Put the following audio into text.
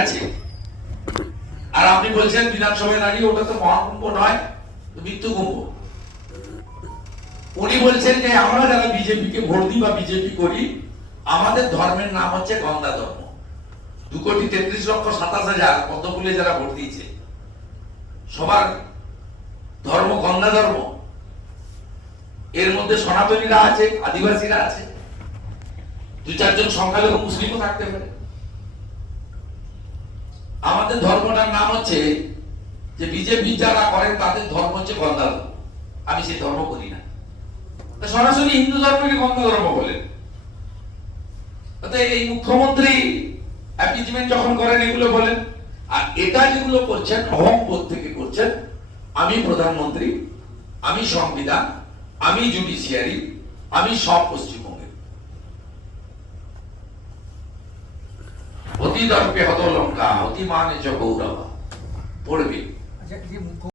আছে। আর আপনি বলছেন বিধানসভায় দাঁড়িয়ে ওটা তো মহাকুম্ভ নয়, মৃত্যু কুম্ভ। উনি বলছেন যে আমরা যারা বিজেপি কে ভোট দিই বা বিজেপি করি, আমাদের ধর্মের নাম হচ্ছে গঙ্গা ধর্ম। 2,33,27,000 পদ্মফুলে যারা ভোট দিয়েছে সবার ধর্ম গঙ্গা ধর্ম। এর মধ্যে সনাতনীরা আছে, আদিবাসীরা আছে, 2-4 জন সংখ্যালঘু মুসলিমও থাকতে পারে। আমাদের ধর্মটার নাম হচ্ছে যে বিজেপি যারা করেন তাদের ধর্ম হচ্ছে গঙ্গা ধর্ম। আমি সেই ধর্ম করি না, সরাসরি হিন্দু ধর্মকে গঙ্গা ধর্ম বলেন। এই মুখ্যমন্ত্রী অ্যাপিজমেন্ট যখন করেন এগুলো বলেন, আর এটা যেগুলো করছেন অহংবোধ থেকে করছেন। আমি প্রধানমন্ত্রী, আমি সংবিধান, আমি জুডিশিয়ারি, আমি সব পশ্চিমবঙ্গের। অতি দর্পে হত লঙ্কা, অতি মানে চ গৌরবা পড়বে।